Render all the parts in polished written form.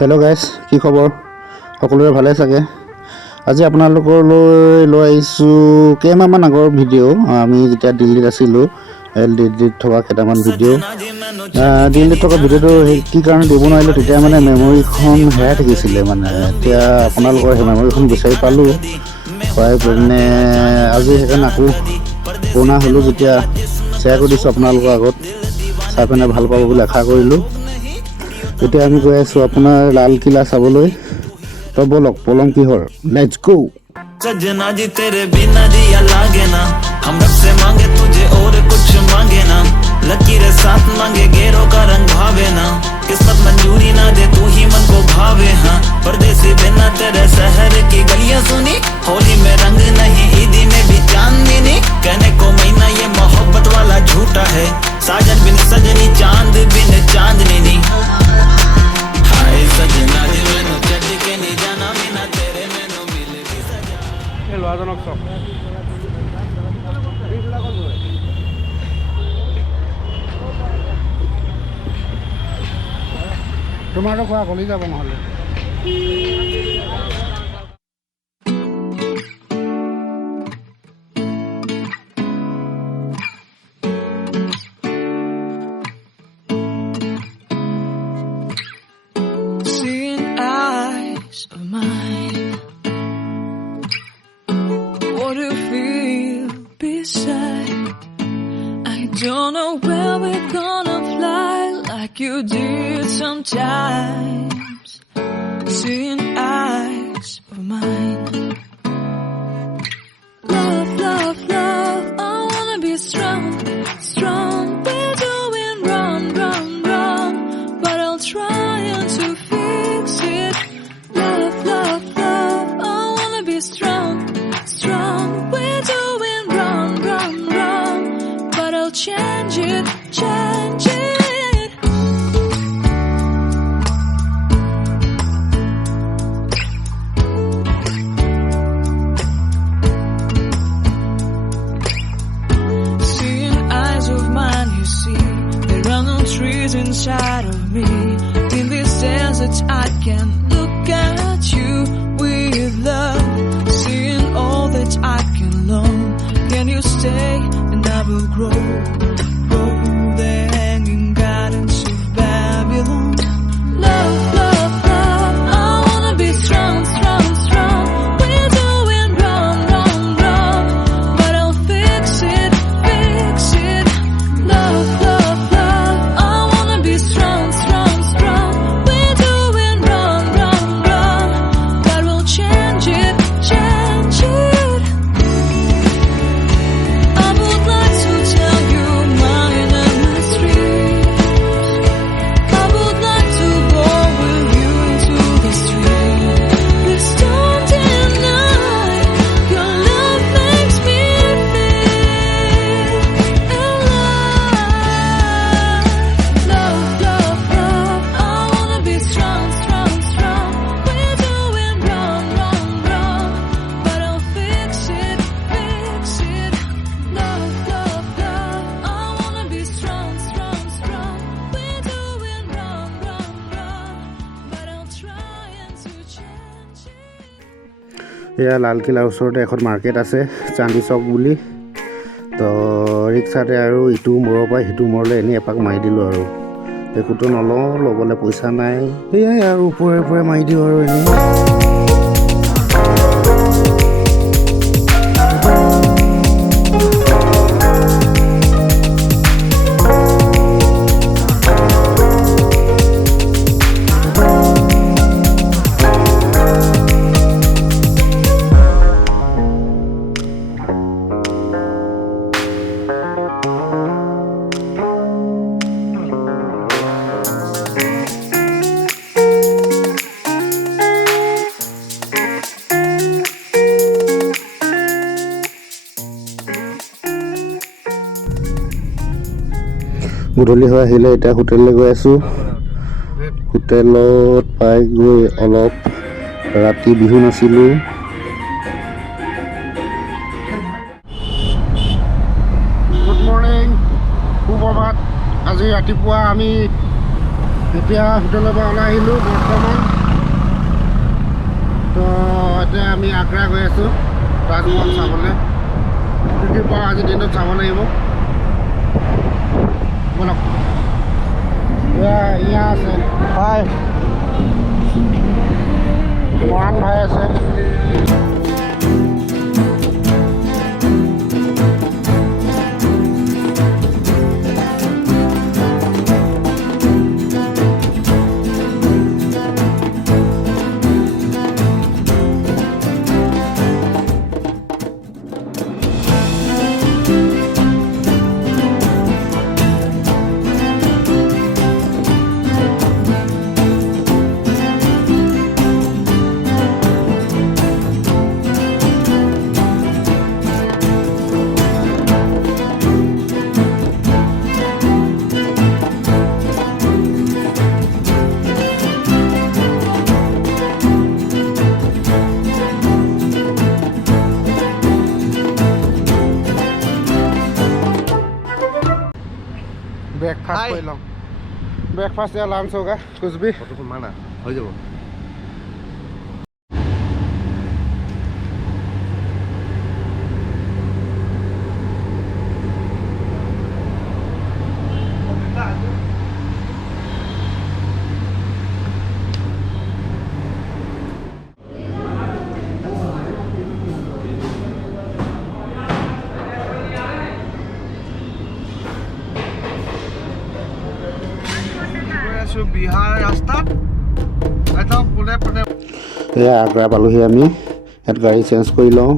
Hello' গাইছ, কি খবৰ? সকলোৰে ভালে চাগে। আজি আপোনালোকলৈ লৈ আহিছোঁ কেইমাহমান আগৰ ভিডিঅ'। আমি যেতিয়া দিল্লীত আছিলোঁ, দিল্লীত থকা কেইটামান ভিডিঅ'। দিল্লীত থকা ভিডিঅ'টো কি কাৰণে দিব নোৱাৰিলোঁ, তেতিয়া মানে মেমৰিখন হেৰাই থাকিছিলে। এতিয়া আপোনালোকৰ সেই মেমৰিখন বিচাৰি পালোঁ, পাই পিনে আজি সেইকাৰণে আকৌ পুৰণা হ'লোঁ যেতিয়া শ্বেয়াৰ কৰি দিছোঁ আপোনালোকৰ আগত। চাই পিনে ভাল পাব বুলি আশা কৰিলোঁ। এতিয়া আমি গৈ আছোঁ আপোনাৰ লালকিল্লা চাবলৈ। তো বলক, পলম কিহৰ, লেটছ গো। सजना जी तेरे बिना दिया लागे ना, हम रब से मांगे तुझे और कुछ मांगे ना, लकीरें साथ मांगे गेरों का रंग भावे ना, किस्मत मंजूरी ना दे तू ही मन को भावे। हाँ परदेसी बिना तेरे शहर की गलियां सुनी, होली में रंग नहीं ईदी में भी चांदनी नहीं, कहने को महीना ये मोहब्बत वाला झूठा है, साजन बिन सजनी चांद बिन चांदनी नहीं। हाय सजना जी मैनू छड्ड के नहीं जाना, बिना तेरे मैनू मिल भी सजा। ল'ৰাজনক চাওক তোমাৰতো খোৱা কলি যাব নহ'লে। Seeing eyes of mine, what do you feel beside? I don't know where we're gonna fly like you did sometimes. Seeing eyes of mine, love, love, love, I wanna be strong, strong. We're doing wrong, wrong, wrong, but I'll try to fix it. Love, love, love, I wanna be strong, strong. We're doing wrong, wrong, wrong, but I'll change it, change it. Seeing eyes of mine, you see, there are no trees inside of me. In this desert I can look at you with love. Seeing all that I can learn, can you stay and I will grow, grow the hanging gardens of Babylon. Love, love, love, I wanna be strong, strong, strong. We're doing wrong, wrong, wrong, but I'll fix it, fix it. Love, love, love, I wanna be strong, strong, strong. We're doing wrong, wrong, wrong, but we'll change it, change it. I would like to tell you my mystery. I would like to go with you into the street. Please don't deny, your love makes me feel alive. Love, love, love, I wanna be strong, strong, strong. We're doing wrong, wrong, wrong, but I'll fix it, fix it. Love, love, love, I wanna be strong, strong, strong. We're doing wrong, wrong, wrong, but I'll try to change it. এয়া লালকিল্লাৰ ওচৰতে এখন market আছে, চান্দি চক বুলি। তো ৰিক্সাতে আৰু ইটো মূৰৰ পৰা সিটো মূৰলৈ এনেই এপাক মাৰি দিলোঁ আৰু। একোতো নলওঁ, ল'বলৈ পইচা নাই, সেয়াই আৰু ওপৰে ওপৰে মাৰি দিওঁ আৰু এনেই। গধূলি হৈ আহিলে, এতিয়া হোটেললৈ গৈ আছোঁ। হোটেলত পাই গৈ অলপ ৰাতি বিহু নাছিলোঁ। গুড মৰ্ণিং, সুপ্ৰভাত। আজি ৰাতিপুৱা আমি এতিয়া হোটেলৰ পৰা ওলাই আহিলোঁ বৰ্তমান তো এতিয়া আমি আগ্ৰা গৈ আছোঁ তাজমহল চাবলৈ যদি পাওঁ আজি দিনত চাব লাগিব বলক এয়া আছে ভাই মৰাণ ভাই আছে ব্ৰেকফাষ্ট কৰি লওঁ ব্ৰেকফাষ্ট या लंच होगा कुछ भी কতক্ষণ মানা হয়ে যাব বিহাৰ ৰাস্তাত একদম পোনে পোনে এয়া আগ্ৰা পালোহি আমি ইয়াত গাড়ী চেঞ্জ কৰি লওঁ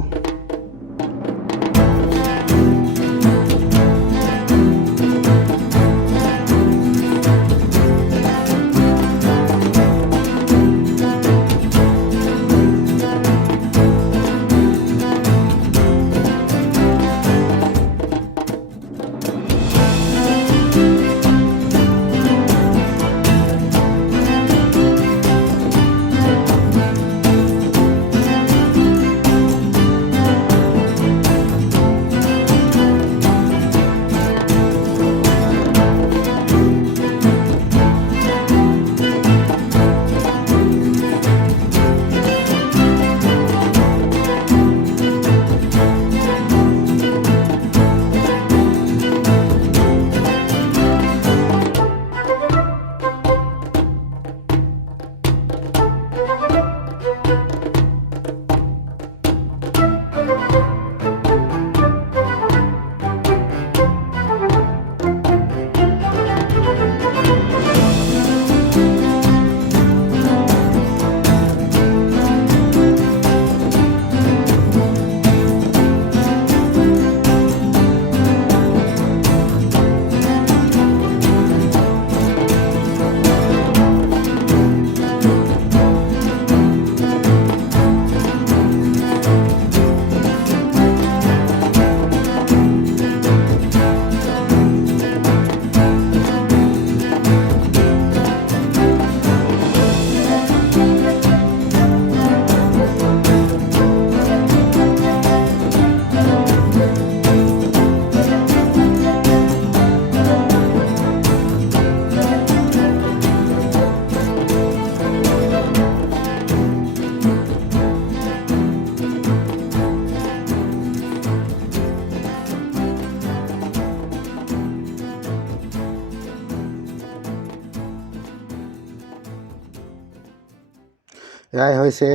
এয়াই হৈছে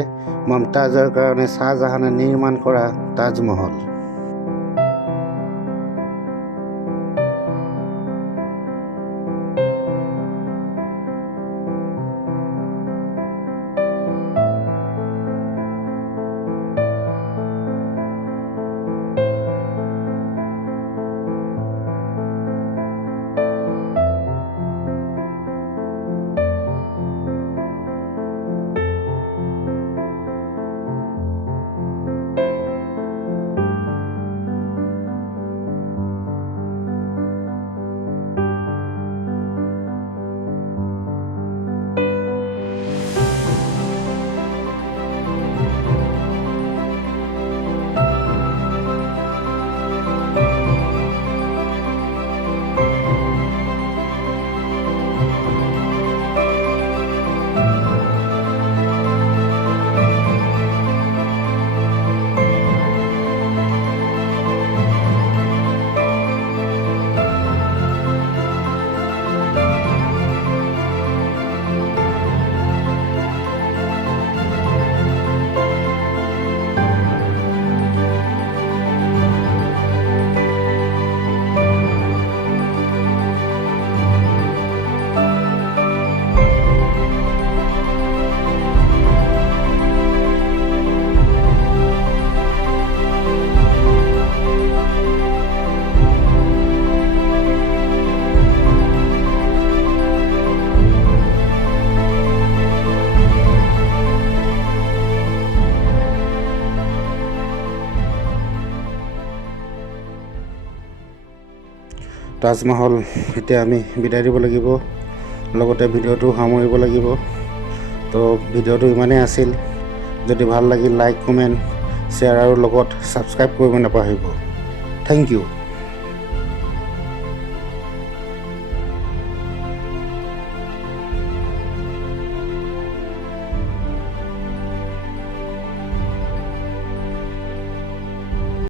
মমতাজৰ কাৰণে শ্বাহজাহানে নিৰ্মাণ কৰা তাজমহল তাজমহল এতিয়া আমি বিদায় দিব লাগিব, লগতে ভিডিঅ'টো সামৰিব লাগিব। তো ভিডিঅ'টো ইমানেই আছিল। যদি ভাল লাগিল লাইক কমেণ্ট শ্বেয়াৰ আৰু লগত ছাবস্ক্ৰাইব কৰিব নাপাহৰিব। Thank you.